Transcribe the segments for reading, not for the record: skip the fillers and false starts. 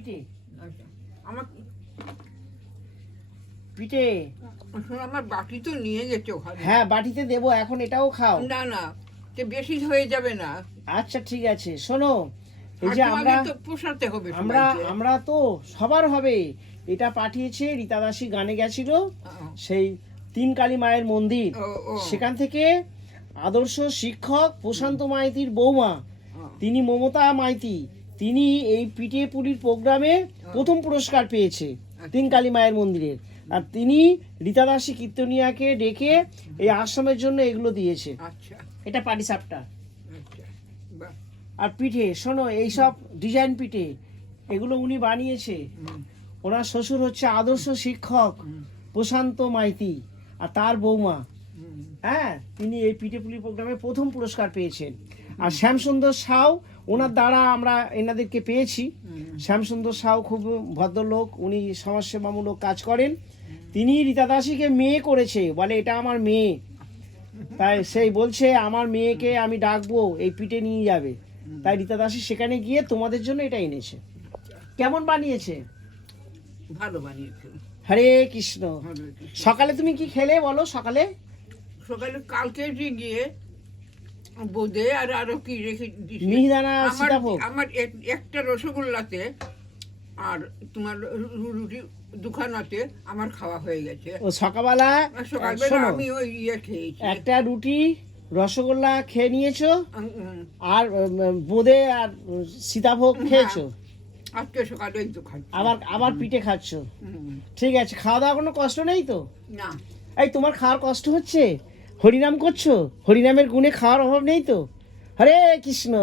পিঠে আচ্ছা আমার পিঠে আমার বাটি তো নিয়ে গেছে ওখানে। হ্যাঁ বাটিতে দেবো, এখন এটাও খাও। না না, যে বেশি হয়ে যাবে না। আচ্ছা ঠিক আছে, শোনো এই আর যে তোমাকে আমরা তো পোষাতে হবে আমরা সবাইকে। আমরা তো সবার হবে। এটা পাঠিয়েছে রীতা দাসী, গানে গেছিল সেই তিন কালী মায়ের মন্দির, ও সেখান থেকে আদর্শ শিক্ষক প্রশান্ত মাইতির বৌমা, তিনি মমতা মাইতি, তিনি এই পিঠে পুলির প্রোগ্রামে প্রথম পুরস্কার পেয়েছে তিন কালী মায়ের মন্দিরের। আর তিনি রীতা দাসী কীর্তনিয়াকে ডেকে এই আশ্রমের জন্য এগুলো দিয়েছে। আচ্ছা এটা পাটিসাপটা। আচ্ছা বাহ। আর পিঠে শোনো, এইসব ডিজাইন পিঠে এগুলো উনি বানিয়েছে। ওনার শ্বশুর হচ্ছে আদর্শ শিক্ষক প্রশান্ত মাইতি, আর তার বৌমা, হ্যাঁ, তিনি এই পিঠে পুলি প্রোগ্রামে প্রথম পুরস্কার পেয়েছেন। আর শ্যামসুন্দর সাউ, ওনার দ্বারা আমরা এনাদেরকে পেয়েছি। শ্যামসুন্দর সাউ খুব ভদ্রলোক, উনি সমাজসেবামূলক কাজ করেন। তিনি রীতা দাসীকে মেয়ে করেছে, বলে এটা আমার মেয়ে, তাই সেই বলছে আমার মেয়েকে আমি ডাকবো, এই পিঠে নিয়ে যাবে। তাই রীতা দাসী সেখানে গিয়ে তোমাদের জন্য এটা এনেছে। কেমন বানিয়েছে? ভালো বানিয়েছে। হরে কৃষ্ণ। সকালে তুমি কি খেলে বলো? সকালে সকালে কালকে যে গিয়ে বোঁদে আর আরো কি রেখে দিয়েছি। মিহিদানা সীতাভোগ। আমার একটা রসগোল্লাতে আর তোমার রুটি দুখানাতে আমার খাওয়া হয়ে গেছে। ও সকালবেলা সকালবেলা আমি ওই ইয়ে খেয়েছি, একটা রুটি রসগোল্লা খেয়ে নিয়েছো, আর বোঁদে আর সীতাভোগ খেয়েছো, আজকে সকালে তো খাচ্ছি। আবার পিঠে খাচ্ছো। ঠিক আছে, খাওয়া দাওয়া কোনো কষ্ট নেই তো? না, এই তোমার খাওয়ার কষ্ট হচ্ছে? হরিনাম করছো, হরিনামের গুণে খাওয়ার অভাব নেই তো? হরে কৃষ্ণ।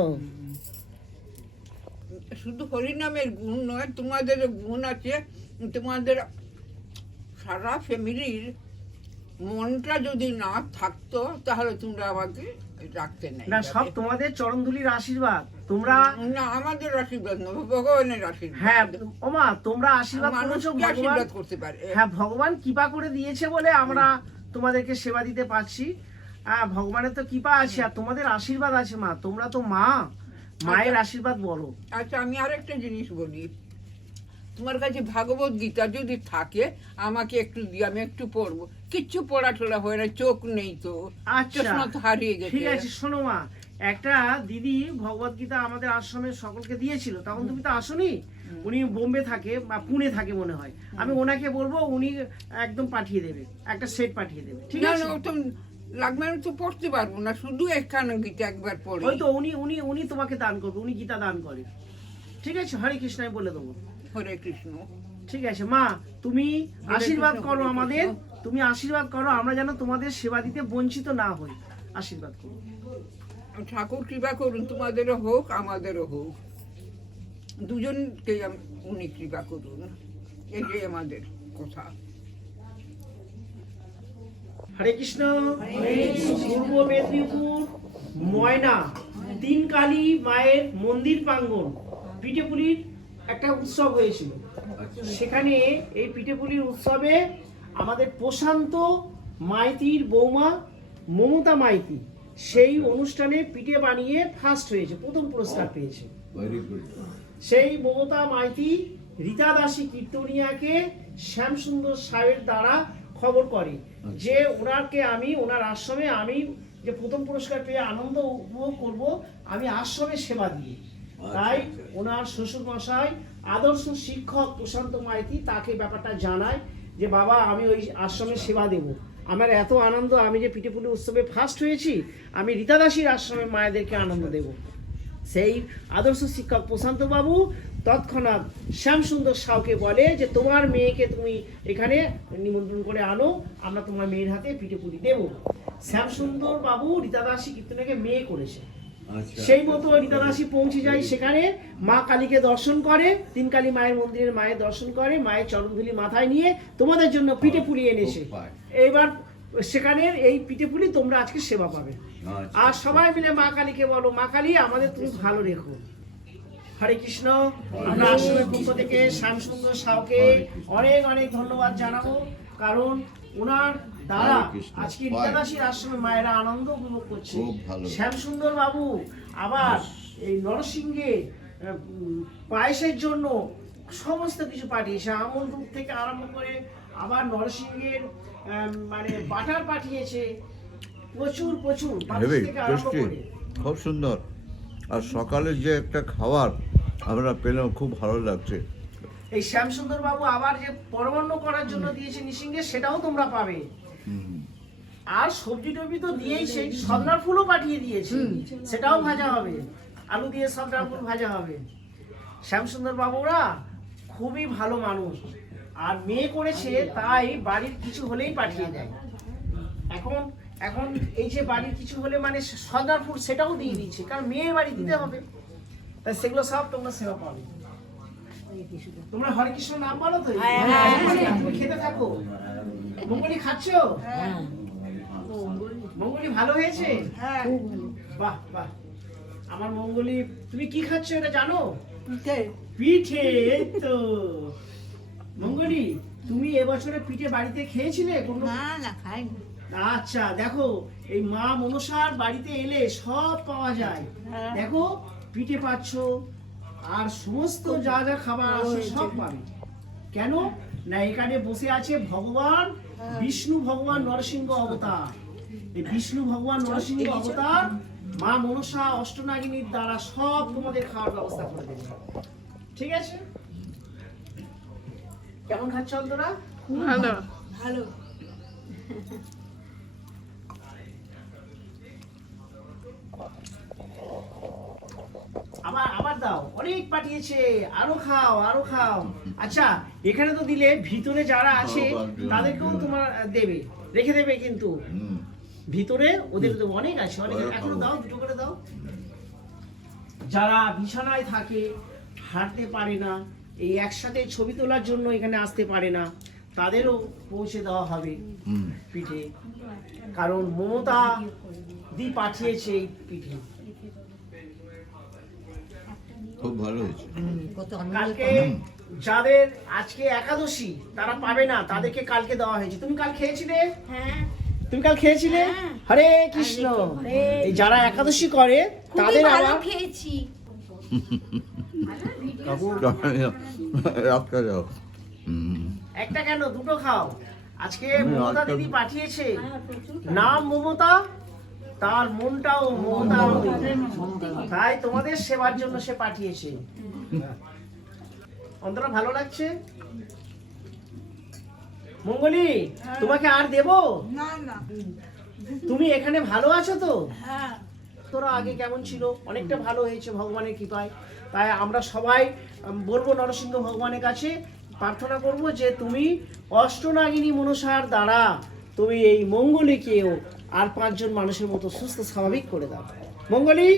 শুধু হরিনামের গুণ নয়, তোমাদের গুণ আছে। তোমাদের সারা ফ্যামিলির মনটা যদি না থাকতো তাহলে তোমরা আমাকে রাখতে নাই। না, সব তোমাদের চরণধুলির আশীর্বাদ। তোমরা না, আমাদের আশীর্বাদ না, ভগবানের আশীর্বাদ। হ্যাঁ ওমা, তোমরা আশীর্বাদ করেছো, মানুষকে আশীর্বাদ করতে পারে। হ্যাঁ ভগবান কৃপা করে দিয়েছে বলে আমরা তোমাদেরকে সেবা দিতে পারছি। ভগবানের তো কৃপা আছে, আর তোমাদের আশীর্বাদ আছে মা। তোমরা তো মা, মায়ের আশীর্বাদ বলো। আচ্ছা, আমি আরেকটা জিনিস বলি। তোমার কাছে ভাগবত গীতা যদি থাকে আমাকে একটু দিয়ে, আমি একটু পড়বো। কিচ্ছু পড়া টোড়া হয় না, চোখ নেই তো, আচ্ছা চশমা তো হারিয়ে গেছে। ঠিক আছে, শোনো মা, একটা দিদি ভগবত গীতা আমাদের আশ্রমের সকলকে দিয়েছিল, তখন তুমি তো আসোনি। উনি বোম্বে থাকে বা পুনে থাকে মনে হয়। আমি ওনাকে বলবো, উনি একদম পাঠিয়ে দেবে, একটা সেট পাঠিয়ে দেবে। ঠিক না আছে? না, ও তো লাগবে না, তো পড়তে পারবো না, শুধু একখানা গীতা একবার পড়ি। ওই তো উনি উনি উনি তোমাকে দান করবে, উনি গীতা দান করে। ঠিক আছে, হরে কৃষ্ণ আমি বলে দেবো। হরে কৃষ্ণ। ঠিক আছে মা, তুমি আশীর্বাদ কৃষ্ণ, করো হরে আমাদের, কৃষ্ণ। তুমি আশীর্বাদ করো, আমরা যেন তোমাদের সেবা দিতে বঞ্চিত না হই। আশীর্বাদ করো। ঠাকুর কৃপা করুন, তোমাদেরও হোক আমাদেরও হোক, দুজনকে উনি কৃপা করুন, এটাই আমাদের কথা। হরে কৃষ্ণ। পূর্ব মেদিনীপুর ময়না তিন কালী মায়ের মন্দির প্রাঙ্গণ পিঠেপুলির একটা উৎসব হয়েছিল। সেখানে এই পিঠেপুলির উৎসবে আমাদের প্রশান্ত মাইতির বৌমা মমতা মাইতি সেই অনুষ্ঠানে পিঠে বানিয়ে ফার্স্ট হয়েছে, প্রথম পুরস্কার পেয়েছে। সেই মমতা মাইতি রীতা দাসী কীর্তনিয়াকে শ্যামসুন্দর সাহের দ্বারা খবর করে যে ওনাকে আমি, ওনার আশ্রমে আমি যে প্রথম পুরস্কার পেয়ে আনন্দ উপভোগ করব, আমি আশ্রমে সেবা দিয়ে। তাই ওনার শ্বশুর মশাই আদর্শ শিক্ষক প্রশান্ত মাইতি তাকে ব্যাপারটা জানায় যে বাবা আমি ওই আশ্রমে সেবা দেব, আমার এত আনন্দ, আমি যে পিঠেপুলি উৎসবে ফার্স্ট হয়েছি, আমি রীতা দাসীর আশ্রমে মায়েদেরকে আনন্দ দেব। সেই আদর্শ শিক্ষক প্রশান্ত বাবু তৎক্ষণাৎ শ্যামসুন্দর সাউকে বলে যে তোমার মেয়েকে তুমি এখানে নিমন্ত্রণ করে আনো, আমরা তোমার মেয়ের হাতে পিঠেপুলি দেব। শ্যামসুন্দর বাবু রীতা দাসী কীর্তনাকে মেয়ে করেছে। সেই মতো রীতা দাসী পৌঁছে যায় সেখানে, মা কালীকে দর্শন করে, তিন কালী মায়ের মন্দিরের মায়ের দর্শন করে, মায়ের চরণধুলি মাথায় নিয়ে তোমাদের জন্য পিঠেপুলি এনেছে। এবার সেখানের এই পিঠেপুলি তোমরা আজকে সেবা পাবে। আর সবাই মিলে মা কালীকে বলো, মা কালী আমাদের তুমি ভালো রেখো। হরে কৃষ্ণ। আমরা আশ্রমের পক্ষ থেকে শ্যামসুন্দর সাউকে অনেক অনেক ধন্যবাদ জানাবো, কারণ ওনার দ্বারা আজকে রীতা দাসীর আশ্রমে মায়েরা আনন্দ উপভোগ করছে। শ্যামসুন্দর বাবু আবার এই নরসিংহে পায়েসের জন্য সমস্ত কিছু পাঠিয়েছে, আমল দুধ থেকে আরম্ভ করে আবার নরসিংহের মানে বাটার পাঠিয়েছে, প্রচুর প্রচুর পায়েস হেভি থেকে আরম্ভ টেস্টি, করে। খুব সুন্দর। আর সকালে যে একটা খাবার আমরা পেলাম, খুব ভালো লাগছে। এই শ্যামসুন্দর বাবু আবার যে পরমান্ন করার জন্য দিয়েছে নিসিংহে, সেটাও তোমরা পাবে। আর সবজি টবজি তো দিয়েই, সেই সদনার ফুলও পাঠিয়ে দিয়েছে, সেটাও ভাজা হবে, আলু দিয়ে সদনার ফুল ভাজা হবে। শ্যামসুন্দর বাবুরা খুবই ভালো মানুষ, আর মেয়ে করেছে তাই বাড়ির কিছু হলেই পাঠিয়ে দেয়। এখন এখন এই যে বাড়ির কিছু হলে মানে সদনার ফুল সেটাও দিয়ে দিচ্ছে, কারণ মেয়ের বাড়ি দিতে হবে, তাই সেগুলো সব তোমরা সেবা পাবে। তোমরা হরে কৃষ্ণ নাম বলো তো, তুমি খেতে থাকো। মঙ্গলি খাচ্ছ? মঙ্গলি ভালো হয়েছে? বাহ বাহ, আমার মঙ্গলি। তুমি কি খাচ্ছ এটা জানো? পিঠে। এই তো মঙ্গলি, তুমি এবছরে পিঠে বাড়িতে খেয়েছিলে কোনো? না খাইনি। আচ্ছা, দেখো এই মা মনসার বাড়িতে এলে সব পাওয়া যায়। দেখো পিঠে পাচ্ছ, আর সমস্ত যা যা খাবার আছে সব পাবে। কেন না, এখানে বসে আছে ভগবান বিষ্ণু, ভগবান নরসিংহ অবতার। এই বিষ্ণু ভগবান নরসিংহ অবতার মা মনসা অষ্টনাগিনীর দ্বারা সব তোমাদের খাওয়ার ব্যবস্থা করে দেবে। ঠিক আছে? কেমন খাচ্ছ অন্তরা? ভালো। ভালো। আবার আবার দাও, অনেক পাঠিয়েছে, আরো খাও আরো খাও। আচ্ছা, এখানে তো দিলে, ভিতরে যারা আছে তাদেরকেও তোমার দেবে, রেখে দেবে কিন্তু ভিতরে ওদের দেবো, অনেক আছে, অনেক। এখনো দাও, দুটো করে দাও। যারা বিছানায় থাকে, হাঁটতে পারে না, এই একসাথে ছবি তোলার জন্য এখানে আসতে পারে না, তাদেরও পৌঁছে দেওয়া হবে পিঠে, কারণ মমতা দি পাঠিয়েছে এই পিঠে। খুব ভালো হয়েছে। কালকে যাদের আজকে একাদশী তারা পাবে না, তাদেরকে কালকে দেওয়া হয়েছে। তুমি কাল খেয়েছিলে? হ্যাঁ, তুমি কাল খেয়েছিলে? হরে কৃষ্ণ। এই যারা একাদশী করে খুবই তাদের ভালো আবার খেয়েছি। রাখতে যাও। একটা কেন, দুটো খাও। আজকে আমি মমতা একটা- দিদি পাঠিয়েছে, নাম মমতা, তার মনটাও মমতা, তাই তোমাদের সেবার জন্য সে পাঠিয়েছে। অন্তরা ভালো লাগছে? মঙ্গলি, তোমাকে আর দেবো? না না। তুমি এখানে ভালো আছো তো? হ্যাঁ, তোরা আগে কেমন ছিল? অনেকটা ভালো হয়েছে ভগবানের কৃপায়। তাই আমরা সবাই বলবো নরসিংহ ভগবানের কাছে প্রার্থনা করব যে তুমি অষ্টনাগিনী মনসার দ্বারা তুমি এই মঙ্গলীকেও আর 5 জন মানুষের মতো সুস্থ স্বাভাবিক করে দাও। মঙ্গলি,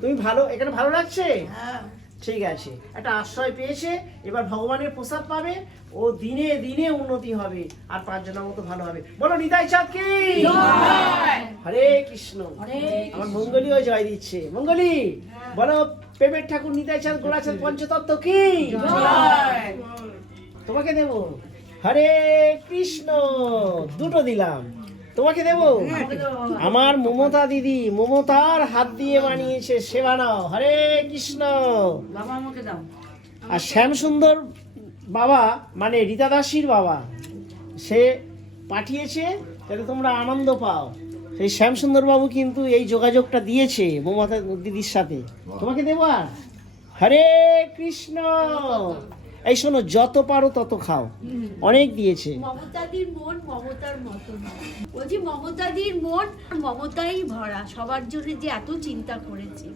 তুমি ভালো, এখানে ভালো লাগছে? হ্যাঁ। ঠিক আছে, একটা আশ্রয় পেয়েছে, এবার ভগবানের প্রসাদ পাবে, ও দিনে দিনে উন্নতি হবে, আর 5 জনের মতো ভালো হবে। বলো নিতাই চাঁদ কি হরে কৃষ্ণ। আমার মঙ্গলীও জয় দিচ্ছে। মঙ্গলি বলো, প্রেমের ঠাকুর নিতাই চাঁদ গোড়াচাঁদ পঞ্চতত্ত্ব কি তোমাকে দেব। হরে কৃষ্ণ, দুটো দিলাম, তোমাকে দেব। আমার মমতা দিদি মমতার হাত দিয়ে বানিয়েছে, সেবা নাও। হরে কৃষ্ণ। আর শ্যামসুন্দর বাবা মানে রীতা দাসীর বাবা, সে পাঠিয়েছে যাতে তোমরা আনন্দ পাও। সেই শ্যামসুন্দর বাবু কিন্তু এই যোগাযোগটা দিয়েছে মমতা দিদির সাথে। তোমাকে দেবো। আর হরে কৃষ্ণ। এই শোনো, যত পারো তত খাও, অনেক দিয়েছে। মমতাদির মন মমতার মতন। বলছি মমতাদির মন মমতাই ভরা, সবার জন্য যে এত চিন্তা করেছে।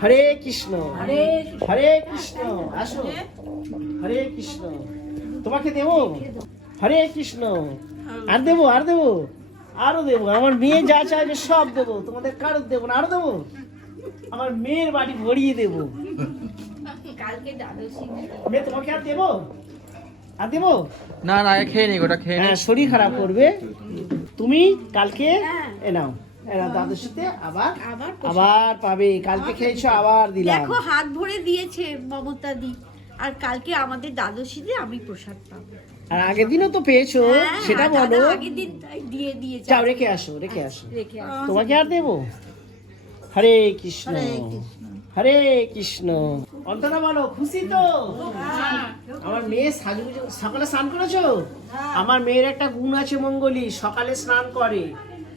হরে কৃষ্ণ। হরে হরে কৃষ্ণ। আসো, হরে কৃষ্ণ। তোমাকে দেবো। হরে কৃষ্ণ। আর দেবো, আর দেবো, আরো দেবো। আমার মেয়ে যা চাইবে সব দেবো, তোমাদের কারো দেবো না, আরো দেবো। আমার মেয়ের বাড়ি ভরিয়ে দেবো। কালকে দ্বাদশী। মেয়ে, তোমাকে আর দেবো? আর দেবো? না না, খেয়ে নি, ওটা খেয়ে নি। হ্যাঁ, শরীর খারাপ করবে। তুমি কালকে হ্যাঁ। এ নাও, দ্বাদশীতে আবার আবার আবার পাবে। কালকে খেয়েছো, আবার দিলাম। দেখো হাত ভরে দিয়েছে মমতাদি, আর কালকে আমাদের দ্বাদশীতে আমি প্রসাদ পাবো। আর আগের দিনও তো পেয়েছো, হ্যাঁ, সেটা দাদা বলো। আগের দিন দিয়ে দিয়েছে। যাও, রেখে আসো, রেখে আসো। রেখে আসো। তোমাকে আর দেবো? হরে কৃষ্ণ। হরে কৃষ্ণ। অন্তরা বলো, খুশি তো? আমার মেয়ে সাজুগুজু সকালে স্নান করেছো? আমার মেয়ের একটা গুণ আছে মঙ্গলী, সকালে স্নান করে।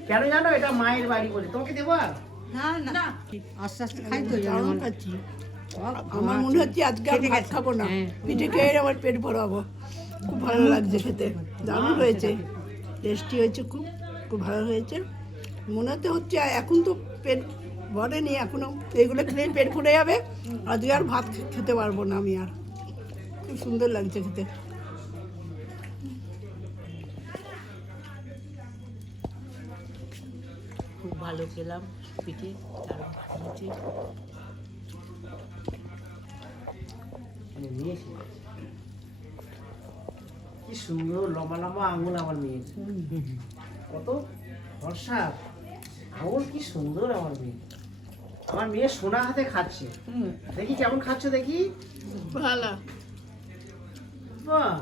কেন জানো? এটা মায়ের বাড়ি বলে। তোমাকে দেবো আর? আস্তে আস্তে খাই তো দারুণ খাচ্ছি। আমার মনে হচ্ছে আজকে আর ভাত খাবো না, পিঠে খেয়ে আমার পেট ভরাবো। খুব ভালো লাগছে খেতে, দারুণ হয়েছে, টেস্টি হয়েছে, খুব খুব ভালো হয়েছে। মনে হচ্ছে এখন তো পেট ভরেনি, এখনো এইগুলো খেলেই পেট ভরে যাবে। আজকে আর ভাত খেতে পারবো না আমি আর। খুব সুন্দর লাগছে খেতে। খুব ভালো খেলাম পিঠে, দারুণ হয়েছে। কি সুন্দর লম্বা লম্বা আঙুল আমার মেয়ের, কত ফর্সা আঙুল, কি সুন্দর আমার মেয়ে। আমার মেয়ে সোনা হাতে খাচ্ছে, দেখি কেমন খাচ্ছ দেখি। ভালো। বাহ,